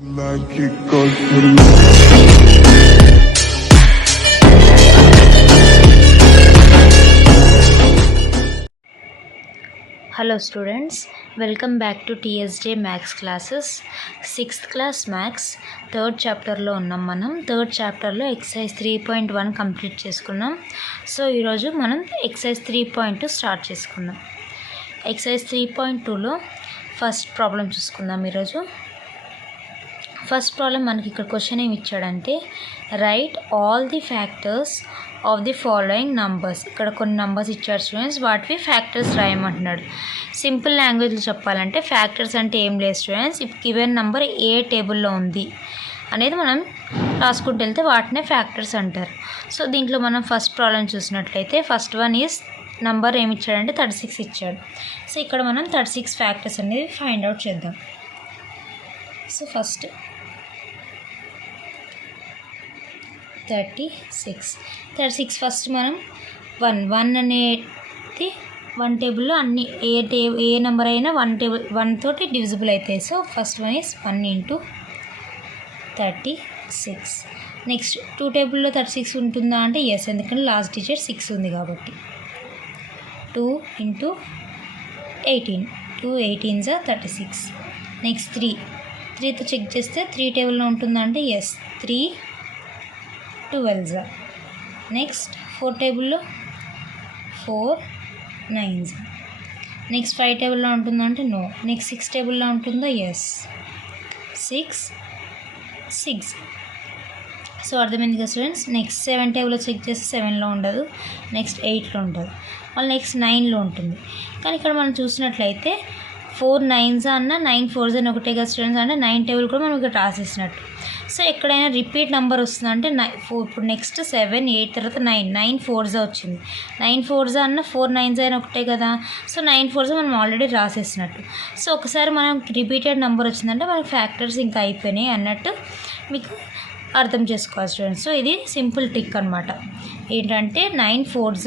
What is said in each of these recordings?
Hello students, welcome back to TSJ Maths classes. 6th class Maths 3rd chapter లో ఉన్నాం. మనం 3rd chapter లో exercise 3.1 complete చేసుకున్నాం. So ఈరోజు మనం exercise 3.2 స్టార్ట్ చేసుకుందాం. exercise 3.2లో ఫస్ట్ ప్రాబ్లం చూసుకుందాం. ఈరోజు ఫస్ట్ ప్రాబ్లం మనకి ఇక్కడ క్వశ్చన్ ఏమి ఇచ్చాడంటే right all the factors of the following numbers. ఇక్కడ కొన్ని నంబర్స్ ఇచ్చారు స్టూడెంట్స్, వాటివి ఫ్యాక్టర్స్ రాయమంటున్నాడు. సింపుల్ లాంగ్వేజ్లో చెప్పాలంటే ఫ్యాక్టర్స్ అంటే ఏం లేదు స్టూడెంట్స్, ఇప్పుడు గివెన్ నంబర్ ఏ టేబుల్లో ఉంది అనేది మనం రాసుకుంటూ వెళ్తే వాటినే ఫ్యాక్టర్స్ అంటారు. సో దీంట్లో మనం ఫస్ట్ ప్రాబ్లం చూసినట్లయితే ఫస్ట్ వన్ ఈజ్ నంబర్ ఏమి ఇచ్చాడంటే 36 ఇచ్చాడు. సో ఇక్కడ మనం 36 ఫ్యాక్టర్స్ అనేది ఫైండ్ అవుట్ చేద్దాం. సో ఫస్ట్ 36 ఫస్ట్ మనం 1 అనేది 1 టేబుల్లో అన్ని ఏ నెంబర్ అయినా 1 తోటి డివిజిబుల్ అవుతాయి. So first one is 1 into 36. Next 2 టేబుల్లో 36 ఉంటుందా అంటే ఎస్, ఎందుకంటే లాస్ట్ డిజిట్ 6 ఉంది కాబట్టి. 2 ఇంటూ 18, 2 18s 36. నెక్స్ట్ 3తో చెక్ చేస్తే 3 టేబుల్లో ఉంటుందా అంటే ఎస్, 3 12s. నెక్స్ట్ 4 టేబుల్లో 4 9s. నెక్స్ట్ 5 టేబుల్లో ఉంటుందా అంటే నో. నెక్స్ట్ 6 టేబుల్లో ఉంటుందా ఎస్, 6 6. సో అర్థమైంది కదా స్టూడెంట్స్. నెక్స్ట్ 7 టేబుల్లో చెక్ చేస్తే 7లో ఉండదు, నెక్స్ట్ 8లో ఉంటుంది, మళ్ళీ నెక్స్ట్ 9లో ఉంటుంది. కానీ ఇక్కడ మనం చూసినట్లయితే 4 9s అన్న 9 4s అని ఒకటే కదా స్టూడెంట్స్, అంటే 9 టేబుల్ కూడా మనం ఇక్కడ రాసేసినట్టు. సో ఎక్కడైనా రిపీట్ నెంబర్ వస్తుందంటే 4 ఇప్పుడు నెక్స్ట్ 7 8 తర్వాత 9 4s వచ్చింది. 9 4s అన్న 4 9s అయినా ఒకటే కదా. సో 9 4s మనం ఆల్రెడీ రాసేసినట్టు. సో ఒకసారి మనం రిపీటెడ్ నెంబర్ వచ్చిందంటే మనకి ఫ్యాక్టర్స్ ఇంకా అయిపోయినాయి అన్నట్టు మీకు అర్థం చేసుకోవాలి స్టూడెంట్స్. సో ఇది సింపుల్ ట్రిక్ అనమాట. ఏంటంటే 9 4s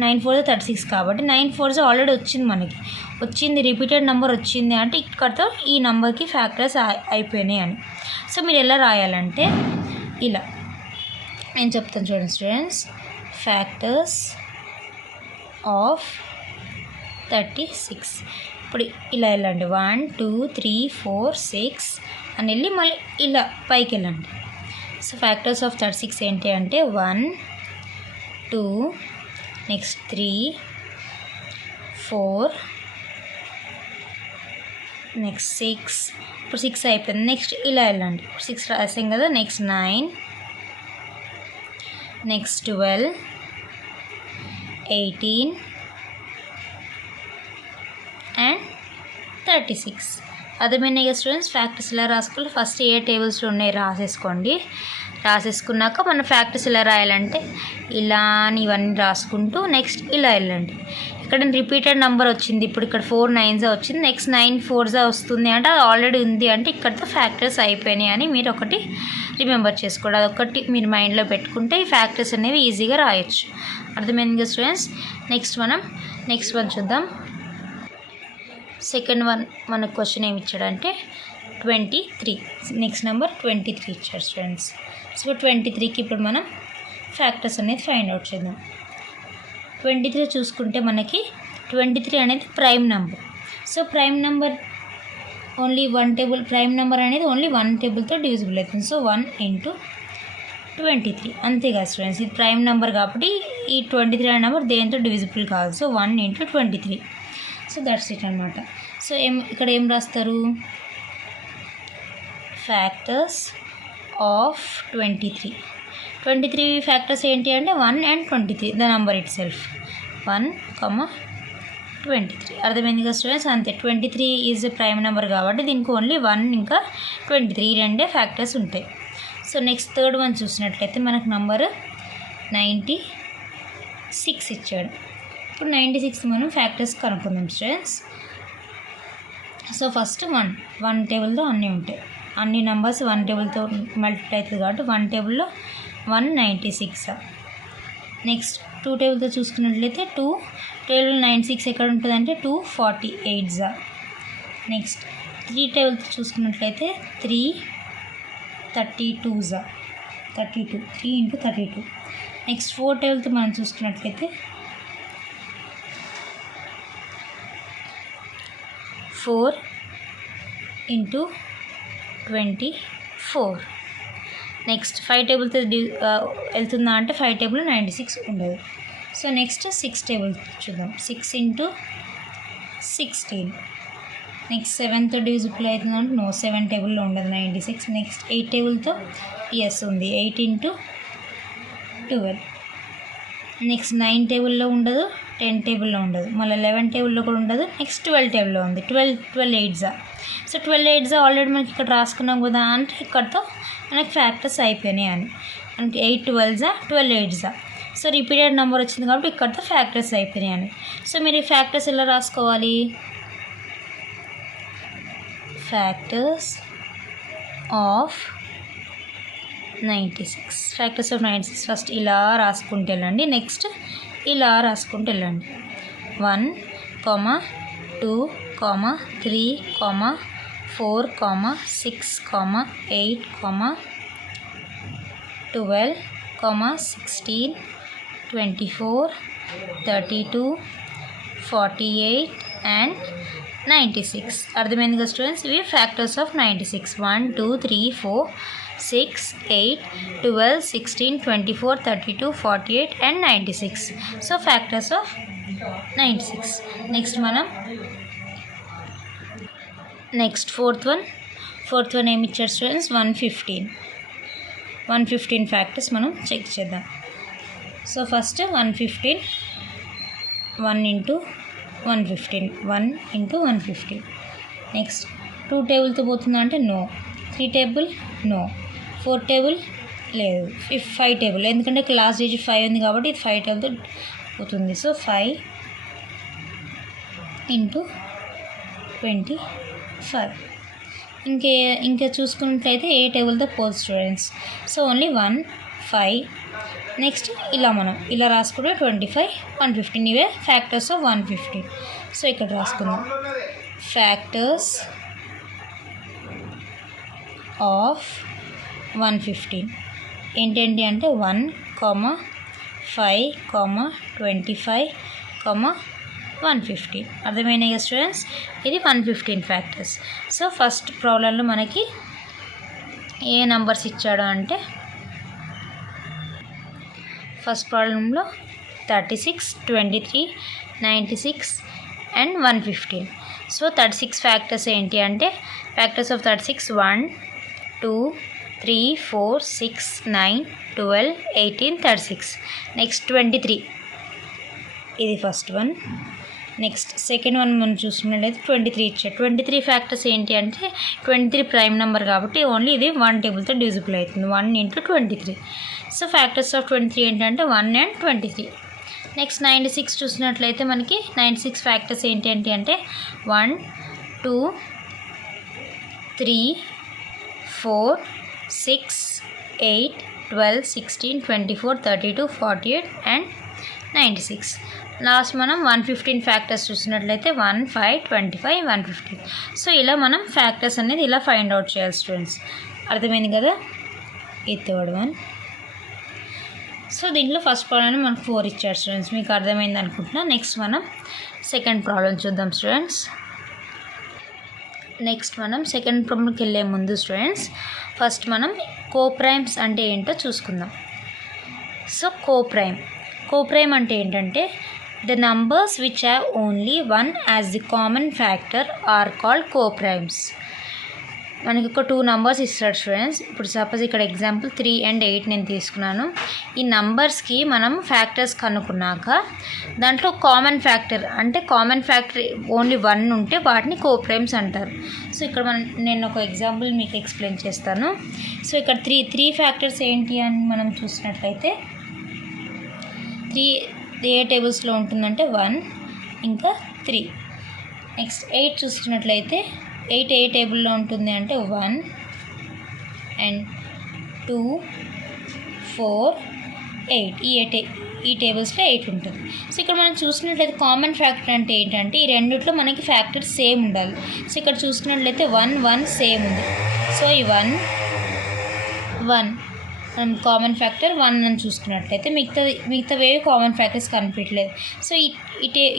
36 కాబట్టి 9 4s ఆల్రెడీ వచ్చింది రిపీటెడ్ నెంబర్ వచ్చింది అంటే ఇక్కడతో ఈ నెంబర్కి ఫ్యాక్టర్స్ అయిపోయినాయి అని. సో మీరు ఎలా రాయాలంటే ఇలా నేను చెప్తాను చూడండి స్టూడెంట్స్. ఫ్యాక్టర్స్ ఆఫ్ 36 ఇప్పుడు ఇలా వెళ్ళండి, 1 2 3 4 6 అని వెళ్ళి మళ్ళీ ఇలా పైకి వెళ్ళండి. సో ఫ్యాక్టర్స్ ఆఫ్ 36 ఏంటి అంటే 1 2 నెక్స్ట్ 3 4 నెక్స్ట్ 6. ఇప్పుడు 6 అయిపోయింది. నెక్స్ట్ ఇలా వెళ్ళండి, 6 రాసాం కదా. Next 9 next 12 18 and 36. అర్థమైనాయి కదా స్టూడెంట్స్. ఫ్యాక్టర్స్ ఇలా రాసుకోవాలి. ఫస్ట్ ఏ టేబుల్స్లో ఉన్నాయి రాసేసుకోండి. రాసేసుకున్నాక మన ఫ్యాక్టర్స్ ఇలా రాయాలంటే ఇలా అని ఇవన్నీ రాసుకుంటూ నెక్స్ట్ ఇలా వెళ్ళండి. ఇక్కడ రిపీటెడ్ నెంబర్ వచ్చింది, ఇప్పుడు ఇక్కడ 4 9s వచ్చింది, నెక్స్ట్ 9 4s వస్తుంది అంటే అది ఆల్రెడీ ఉంది అంటే ఇక్కడతో ఫ్యాక్టర్స్ అయిపోయినాయి అని మీరు ఒకటి రిమెంబర్ చేసుకోండి. అదొకటి మీరు మైండ్లో పెట్టుకుంటే ఈ ఫ్యాక్టర్స్ అనేవి ఈజీగా రాయొచ్చు. అర్థమైంది కదా స్టూడెంట్స్. నెక్స్ట్ వన్ చూద్దాం. సెకండ్ వన్ మన క్వశ్చన్ ఏమి ఇచ్చాడంటే 23. నెక్స్ట్ నెంబర్ 23 ఇచ్చాడు స్టూడెంట్స్. సో 23కి ఇప్పుడు మనం ఫ్యాక్టర్స్ అనేది ఫైండ్ అవుట్ చేద్దాం. 23 చూసుకుంటే మనకి 23 అనేది prime number. So prime number only 1 table, prime number అనేది ఓన్లీ 1 టేబుల్తో డివిజిబుల్ అవుతుంది. సో 1 ఇంటూ 23 అంతే కదా స్టూడెంట్స్. ఇది ప్రైమ్ నెంబర్ కాబట్టి ఈ 23 అనే నెంబర్ దేంతో డివిజిబుల్ కాదు. So 1 into 23. So that's it అనమాట. సో ఇక్కడ ఏం రాస్తారు, ఫ్యాక్టర్స్ ఆఫ్ 23 ఫ్యాక్టర్స్ ఏంటి అంటే 1 and 23, the number it self 1, 23. అర్థమైంది కదా స్టూడెంట్స్. అంతే, 23 ఈజ్ ప్రైమ్ నెంబర్ కాబట్టి దీనికి ఓన్లీ 1 ఇంకా 23 రెండే ఫ్యాక్టర్స్ ఉంటాయి. సో నెక్స్ట్ థర్డ్ వన్ చూసినట్లయితే మనకు నంబర్ 96 ఇచ్చాడు. ఇప్పుడు 96 మనం ఫ్యాక్టర్స్ కనుక్కుందాం స్టూడెంట్స్. సో ఫస్ట్ 1 టేబుల్తో అన్నీ ఉంటాయి, అన్ని నెంబర్స్ 1 టేబుల్తో మల్టిప్లై అవుతుంది కాబట్టి 1 టేబుల్లో 196. నెక్స్ట్ 2 టేబుల్తో చూసుకున్నట్లయితే 2 టేబుల్ 96 ఎక్కడ ఉంటుంది అంటే 248. నెక్స్ట్ 3 టేబుల్తో చూసుకున్నట్లయితే 3 32 32 3 ఇంటూ 32. నెక్స్ట్ 4 టేబుల్తో మనం చూసుకున్నట్లయితే 4 ఇంటూ 24. నెక్స్ట్ 5 టేబుల్తో వెళ్తుందా అంటే 5 టేబుల్ 96 ఉండదు. సో నెక్స్ట్ 6 టేబుల్ చూద్దాం. 6 ఇంటూ 16. నెక్స్ట్ 7తో డివిజిబుల్ అవుతుందంటే నో, 7 టేబుల్లో ఉండదు 96. నెక్స్ట్ 8 టేబుల్తో ఎస్ ఉంది, 8 ఇంటూ 12. నెక్స్ట్ 9 టేబుల్లో ఉండదు, 10 టేబుల్లో ఉండదు, మళ్ళీ 11 టేబుల్లో కూడా ఉండదు. నెక్స్ట్ 12 టేబుల్లో ఉంది, 12 8 సో 12 8 ఆల్రెడీ మనకి ఇక్కడ రాసుకున్నాం కదా, అంటే ఇక్కడతో మనకి ఫ్యాక్టర్స్ అయిపోయినాయి అని. మనకి 8 12 12 8 సో రిపీటెడ్ నెంబర్ వచ్చింది కాబట్టి ఇక్కడతో ఫ్యాక్టర్స్ అయిపోయినాయి అని. సో మీరు ఈ ఫ్యాక్టర్స్ ఎలా రాసుకోవాలి? Factors of 96. Factors of 96 first ఇలా రాసుకుంటూ వెళ్ళండి. నెక్స్ట్ ఇలా రాసుకుంటూ వెళ్ళండి. 1, 2, 3, 4, 6, 8, 12, 16, 24, 32, 48 and 96. అర్థమైంది కదా స్టూడెంట్స్? ఇవి factors of 96. 1, 2, 3, 4, 6, 8, 12, 16, 24, 32, 48 and 96. So factors of 96. Next మనం ఫోర్త్ వన్ ఏమి ఇచ్చారు స్టూడెంట్స్? 115 ఫ్యాక్టర్స్ మనం చెక్ చేద్దాం. So first 115, 1 into 115, 1 into 115. Next 2 టేబుల్తో పోతుందా అంటే నో, 3 టేబుల్ నో, 4 టేబుల్ లేదు, 5 టేబుల్ ఎందుకంటే లాస్ట్ డిజిట్ 5 ఉంది కాబట్టి ఇది 5 టేబుల్తో పోతుంది. So 5 into 25. ఇంకా చూసుకున్నట్లయితే ఏ టేబుల్తో పోదు స్టూడెంట్స్. So only 1 5. నెక్స్ట్ మనం ఇలా రాసుకుంటే 25 115 ఇవే ఫ్యాక్టర్స్ ఆఫ్ 115. సో ఇక్కడ రాసుకుందాం ఫ్యాక్టర్స్ ఆఫ్ 115 ఏంటంటే 1, 5, 25, 115. అర్థమైనాయి కదా స్టూడెంట్స్? ఇది 115 ఫ్యాక్టర్స్. సో ఫస్ట్ ప్రాబ్లంలో మనకి ఏ నంబర్స్ ఇచ్చాడు అంటే ఫస్ట్ ప్రాబ్లంలో 36, 23, 96 and 115. సో 36 ఫ్యాక్టర్స్ ఏంటి అంటే ఫ్యాక్టర్స్ ఆఫ్ 36 1, 2, 3, 4, 6, 9, 12, 18, 36. నెక్స్ట్ 23 ఇది first one. Next second one మనం చూసుకున్నట్లయితే 23 ఇచ్చాడు. 23 ఫ్యాక్టర్స్ ఏంటి అంటే 23 ప్రైమ్ నెంబర్ కాబట్టి ఓన్లీ ఇది 1 టేబుల్తో డివిజిబుల్ అవుతుంది, 1 ఇంటూ 23. సో ఫ్యాక్టర్స్ ఆఫ్ 23 ఏంటంటే 1 and 23. నెక్స్ట్ 96 చూసినట్లయితే మనకి 96 ఫ్యాక్టర్స్ ఏంటి అంటే 1, 2, 3, 4, 6, 8, 12, 16, 24, 32, 48 and 96. లాస్ట్ మనం 115 ఫ్యాక్టర్స్ చూసినట్లయితే 1, 5, 25, 115. సో ఇలా మనం ఫ్యాక్టర్స్ అనేది ఇలా ఫైండ్ అవుట్ చేయాలి స్టూడెంట్స్. అర్థమైంది కదా? ఈ థర్డ్ వన్. సో దీంట్లో ఫస్ట్ ప్రాబ్లం మనకు 4 ఇచ్చారు స్టూడెంట్స్, మీకు అర్థమైంది అనుకుంటున్నా. నెక్స్ట్ మనం సెకండ్ ప్రాబ్లం చూద్దాం స్టూడెంట్స్. నెక్స్ట్ మనం సెకండ్ ప్రాబ్లంకి వెళ్ళే ముందు స్టూడెంట్స్ ఫస్ట్ మనం కోప్రైమ్స్ అంటే ఏంటో చూసుకుందాం. సో కోప్రైమ్ అంటే ఏంటంటే the numbers which have only 1 as the common factor are called coprimes. మనకి ఒక 2 నంబర్స్ ఇస్తాడు స్టూడెంట్స్. ఇప్పుడు సపోజ్ ఇక్కడ ఎగ్జాంపుల్ 3 and 8 నేను తీసుకున్నాను. ఈ నంబర్స్కి మనం ఫ్యాక్టర్స్ కనుక్కున్నాక దాంట్లో కామన్ ఫ్యాక్టర్ ఓన్లీ 1 ఉంటే వాటిని కోప్రైమ్స్ అంటారు. సో ఇక్కడ నేను ఒక ఎగ్జాంపుల్ మీకు ఎక్స్ప్లెయిన్ చేస్తాను. సో ఇక్కడ 3 ఫ్యాక్టర్స్ ఏంటి అని మనం చూసినట్లయితే 3 ఏ టేబుల్స్లో ఉంటుందంటే 1 ఇంకా 3. నెక్స్ట్ 8 చూసుకున్నట్లయితే 8 ఏ టేబుల్లో ఉంటుంది అంటే 1 and 2, 4, 8 ఈ ఈ టేబుల్స్లో 8 ఉంటుంది. సో ఇక్కడ మనం చూసుకున్నట్లయితే కామన్ ఫ్యాక్టర్ అంటే ఏంటంటే ఈ రెండిట్లో మనకి ఫ్యాక్టర్ సేమ్ ఉండాలి. సో ఇక్కడ చూసుకున్నట్లయితే 1 1 సేమ్ ఉంది. సో ఈ 1 1 మనం కామన్ ఫ్యాక్టర్ 1 అని చూసుకున్నట్లయితే మిగతావేవి కామన్ ఫ్యాక్టర్స్ కనిపించలేదు. సో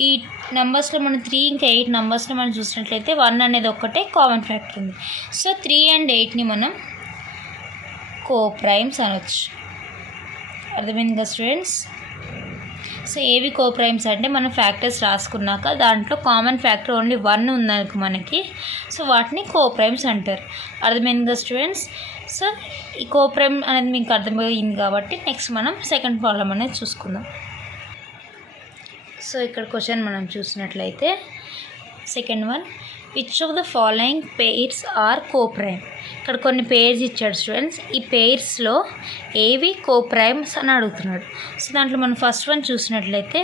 ఈ నెంబర్స్లో మనం 3 ఇంకా 8 నెంబర్స్లో మనం చూసినట్లయితే 1 అనేది ఒక్కటే కామన్ ఫ్యాక్టర్ ఉంది. సో 3 and 8ని మనం కోప్రైమ్స్ అనొచ్చు. అర్థమైంది కదా స్టూడెంట్స్? సో ఏవి కోప్రైమ్స్ అంటే మనం ఫ్యాక్టర్స్ రాసుకున్నాక దాంట్లో కామన్ ఫ్యాక్టర్ ఓన్లీ 1 ఉందనుకో మనకి, సో వాటిని కోప్రైమ్స్ అంటారు. అర్థమైంది కదా స్టూడెంట్స్? సో ఈ కోప్రైమ్ అనేది మీకు అర్థమైంది కాబట్టి నెక్స్ట్ మనం సెకండ్ ప్రాబ్లం అనేది చూసుకుందాం. సో ఇక్కడ క్వశ్చన్ మనం చూసినట్లయితే second one, which of the following pairs are coprime. ఇక్కడ కొన్ని పెయిర్స్ ఇచ్చాడు స్టూడెంట్స్. ఈ పెయిర్స్లో ఏవి కోప్రైమ్స్ అని అడుగుతున్నాడు. సో దాంట్లో మనం ఫస్ట్ వన్ చూసినట్లయితే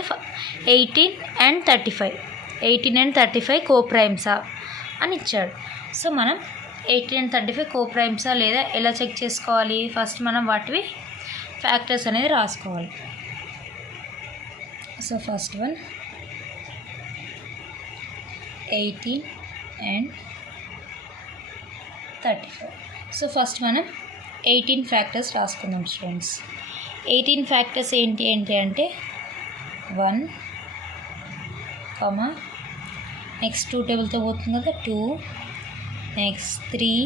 18 and 35 18 and 35 కోప్రైమ్సా అని ఇచ్చాడు. సో మనం 18 and 35 కోప్రైమ్సా లేదా ఎలా చెక్ చేసుకోవాలి? ఫస్ట్ మనం వాటివి ఫ్యాక్టర్స్ అనేది రాసుకోవాలి. So first one 18 and 35. So first మనం 18 ఫ్యాక్టర్స్ రాసుకుందాం స్టూడెంట్స్. 18 ఫ్యాక్టర్స్ ఏంటి అంటే 1, నెక్స్ట్ 2 టేబుల్తో పోతుంది కదా 2, నెక్స్ట్ 3,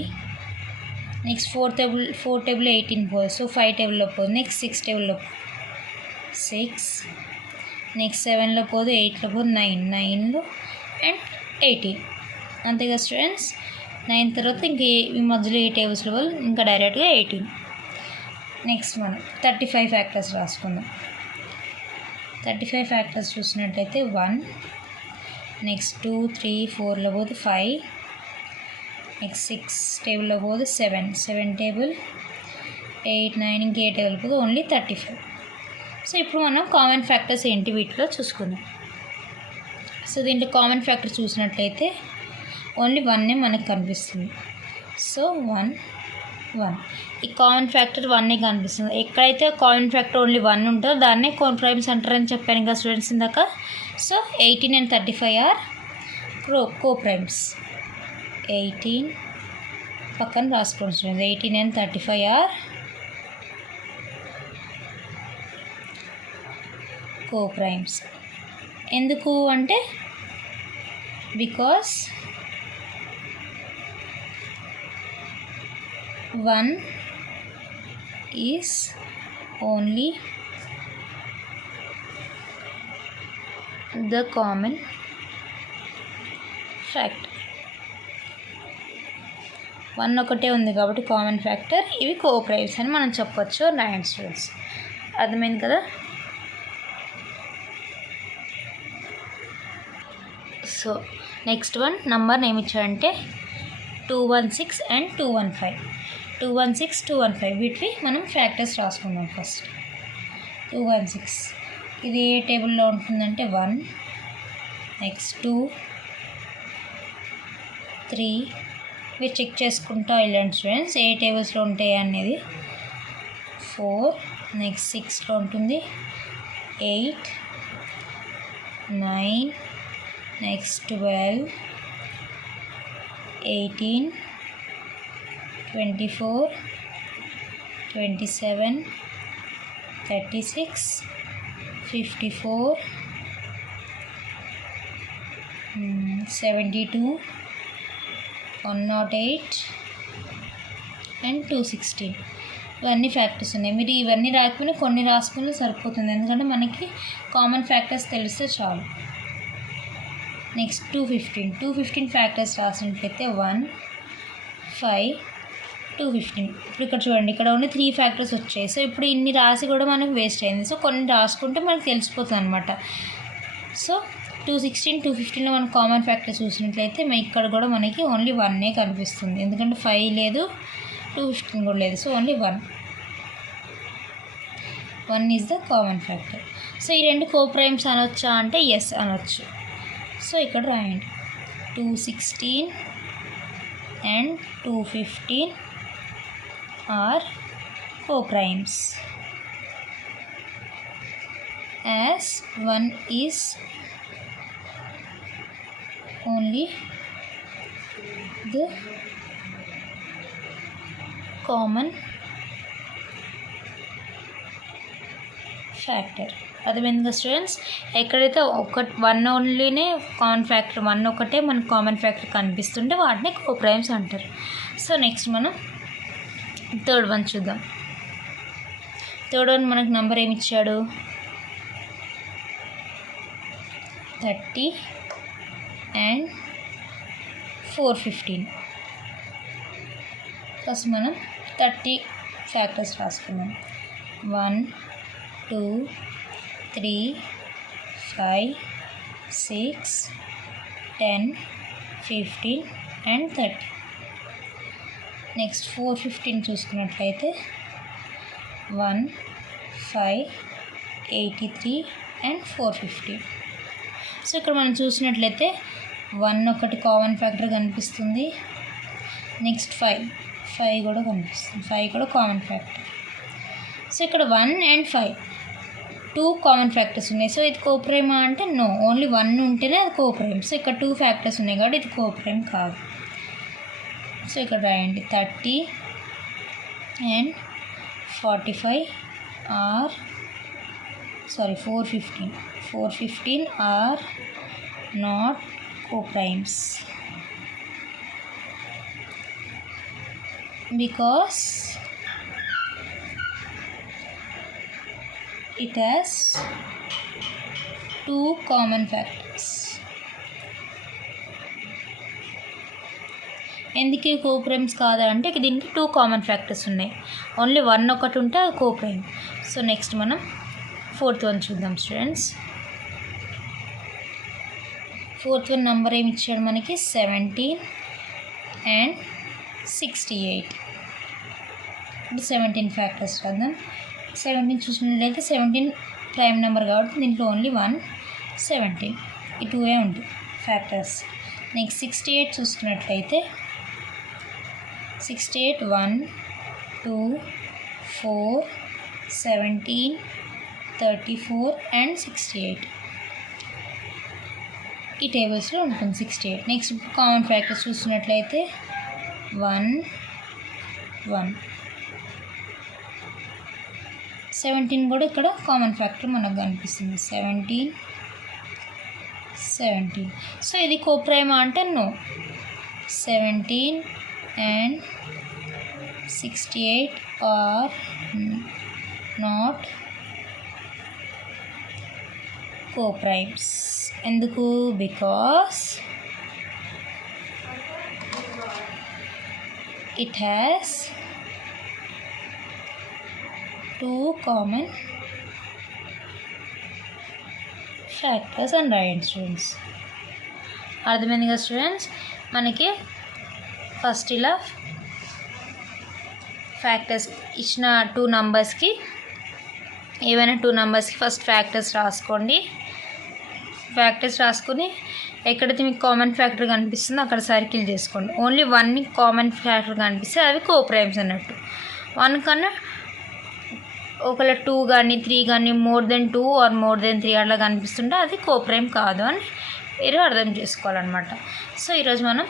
నెక్స్ట్ 4 టేబుల్ 18 పోదు, సో 5 టేబుల్లో పోదు. నెక్స్ట్ 6 టేబుల్లో 6, నెక్స్ట్ 7లో పోదు, 8లో పోదు, 9లో అండ్ 18. అంతేగా స్టూడెంట్స్? 9 తర్వాత ఇంక ఈ మధ్యలో ఈ టేబుల్స్లో పోదు, ఇంకా డైరెక్ట్గా 18. నెక్స్ట్ మనం 35 ఫ్యాక్టర్స్ రాసుకుందాం. 35 ఫ్యాక్టర్స్ చూసినట్టయితే 1, నెక్స్ట్ 2, 3, 4లో పోదు 5, నెక్స్ట్ 6 టేబుల్లో పోదు 7 టేబుల్, 8, 9 ఇంక ఏ టేబుల్ పోదు, ఓన్లీ 35. సో ఇప్పుడు మనం కామన్ ఫ్యాక్టర్స్ ఏంటి వీటిలో చూసుకుందాం. సో దీంట్లో కామన్ ఫ్యాక్టర్ చూసినట్లయితే ఓన్లీ 1 మనకు కనిపిస్తుంది. సో 1 ఈ కామన్ ఫ్యాక్టర్ 1 కనిపిస్తుంది. ఎక్కడైతే కామన్ ఫ్యాక్టర్ ఓన్లీ 1 ఉంటుందో దాన్నే కోప్రైమ్స్ అంటారని చెప్పాను కదా స్టూడెంట్స్ ఇందాక. So 18 and 35 are coprimes. 18 పక్కన రాసుకోండి స్టూడెంట్స్. 18 and 35 are coprimes. ఎందుకు అంటే because 1 is only the common factor. 1 ఒకటే ఉంది కాబట్టి కామన్ ఫ్యాక్టర్, ఇవి కోప్రైమ్స్ అని మనం చెప్పొచ్చు. 9 స్టూడెంట్స్. అర్థమైంది కదా? సో నెక్స్ట్ వన్ నంబర్ ఏమి ఇచ్చాడంటే 216 and 215. 216, 215 వీటివి మనం ఫ్యాక్టర్స్ రాసుకుందాం. ఫస్ట్ 216 ఇది ఏ టేబుల్లో ఉంటుందంటే 1, నెక్స్ట్ 2, 3 మీరు చెక్ చేసుకుంటా వెళ్ళండి స్టూడెంట్స్ ఏ టేబుల్స్లో ఉంటాయి అనేది. 4, నెక్స్ట్ 6లో ఉంటుంది, 8, 9, నెక్స్ట్ 12, 18, 24, 27, 36, 54, 72, 108 అండ్ 216. ఇవన్నీ ఫ్యాక్టర్స్ ఉన్నాయి. మీరు ఇవన్నీ రాకపోయినా కొన్ని రాసుకుని సరిపోతుంది, ఎందుకంటే మనకి కామన్ ఫ్యాక్టర్స్ తెలిస్తే చాలు. నెక్స్ట్ 215 ఫ్యాక్టర్స్ రాసినట్లయితే 1, 5, 215. ఇప్పుడు ఇక్కడ చూడండి, ఇక్కడ ఓన్లీ 3 ఫ్యాక్టర్స్ వచ్చాయి. సో ఇప్పుడు ఇన్ని రాసి కూడా మనకు వేస్ట్ అయింది. సో కొన్ని రాసుకుంటే మనకు తెలిసిపోతుంది అనమాట. సో 216, 215లో మనం కామన్ ఫ్యాక్టర్స్ చూసినట్లయితే ఇక్కడ కూడా మనకి ఓన్లీ 1 కనిపిస్తుంది, ఎందుకంటే 5 లేదు, 215 కూడా లేదు. So only 1 is the common factor. So ఈ రెండు కోప్రైమ్స్ అనొచ్చా అంటే ఎస్ అనొచ్చు. సో ఇక్కడ రాయండి 216 and 215 are coprimes. as 1 is only the common factor. అర్థమైంది కదా స్టూడెంట్స్? ఎక్కడైతే వన్ ఓన్లీనే కామన్ ఫ్యాక్టర్, వన్ ఒకటే మనకు కామన్ ఫ్యాక్టర్ కనిపిస్తుంటే వాటిని కోప్రైమ్స్ అంటారు. సో నెక్స్ట్ మనం థర్డ్ వన్ చూద్దాం. థర్డ్ వన్ మనకు నెంబర్ ఏమి ఇచ్చాడు? 30 and 415. ఫస్ట్ మనం 30 ఫ్యాక్టర్స్ రాసుకున్నాం. 1 2 3 5 6 10 15 and 30. నెక్స్ట్ 415 చూసుకున్నట్లయితే 1 5 83 and 415. సో ఇక్కడ మనం చూసినట్లయితే 1 ఒకటి కామన్ ఫ్యాక్టర్ కనిపిస్తుంది. నెక్స్ట్ 5 కూడా కనిపిస్తుంది. 5 కూడా కామన్ ఫ్యాక్టర్. సో ఇక్కడ 1 and 5 2 కామన్ ఫ్యాక్టర్స్ ఉన్నాయి. సో ఇది కోప్రైమా అంటే నో, ఓన్లీ 1 ఉంటేనే అది కోప్రైమ్. సో ఇక్కడ 2 ఫ్యాక్టర్స్ ఉన్నాయి కాబట్టి ఇది కోప్రైమ్ కాదు. సో ఇక్కడ రాయండి 30 and 45 are 415 are not coprimes because it has 2 common factors. ఎందుకు కోప్రైమ్స్ కాదా అంటే దీనికి 2 కామన్ ఫ్యాక్టర్స్ ఉన్నాయి. ఓన్లీ 1 ఒకటి ఉంటే అది కోప్రైమ్. సో నెక్స్ట్ మనం ఫోర్త్ వన్ చూద్దాం స్టూడెంట్స్. ఫోర్త్ వన్ నెంబర్ ఏమి ఇచ్చాడు మనకి? 17 and 68. ఇప్పుడు 17 ఫ్యాక్టర్స్ రాద్దాం. 17 చూసినట్లయితే 17 ప్రైమ్ నెంబర్ కాబట్టి దీంట్లో ఓన్లీ 1 17 ఈ 2 ఉంటుంది ఫ్యాక్టర్స్. నెక్స్ట్ 68 చూసుకున్నట్లయితే 68 1 2 4 17 34 and 68 ఈ టేబుల్స్లో ఉంటుంది 68. నెక్స్ట్ కామన్ ఫ్యాక్టర్స్ చూసినట్లయితే 1 1 17 కూడా ఇక్కడ కామన్ ఫ్యాక్టర్ మనకు కనిపిస్తుంది. 17 సో ఇది కోప్రైమా అంటే నో. 17 and 68 are not coprimes. ఎందుకు? Because it has 2 common factors and రాయండి స్టూడెంట్స్. అర్థమైంది కదా స్టూడెంట్స్? మనకి ఫస్ట్ ఇలా ఫ్యాక్టర్స్ ఇచ్చిన 2 నంబర్స్కి ఏవైనా 2 నంబర్స్కి ఫస్ట్ ఫ్యాక్టర్స్ రాసుకోండి. ఫ్యాక్టర్స్ రాసుకుని ఎక్కడైతే మీకు కామన్ ఫ్యాక్టర్ కనిపిస్తుందో అక్కడ సర్కిల్ చేసుకోండి. ఓన్లీ 1 కామన్ ఫ్యాక్టర్ కనిపిస్తే అవి కోప్రైమ్స్ అన్నట్టు. 1 కన్నా ఒకవేళ 2 కానీ 3 కానీ more than 2 or more than 3 అట్లా కనిపిస్తుంటే అది కోప్రైమ్ కాదు అని మీరు అర్థం చేసుకోవాలన్నమాట. సో ఈరోజు మనం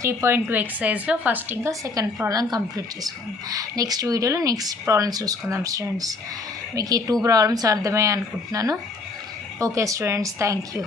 3.2 ఎక్సర్సైజ్లో ఫస్ట్ ఇంకా సెకండ్ ప్రాబ్లం కంప్లీట్ చేసుకుందాం. నెక్స్ట్ వీడియోలో నెక్స్ట్ ప్రాబ్లమ్స్ చూసుకుందాం స్టూడెంట్స్. మీకు ఈ 2 ప్రాబ్లమ్స్ అర్థమయ్యాయి అనుకుంటున్నాను. Okay students, thank you.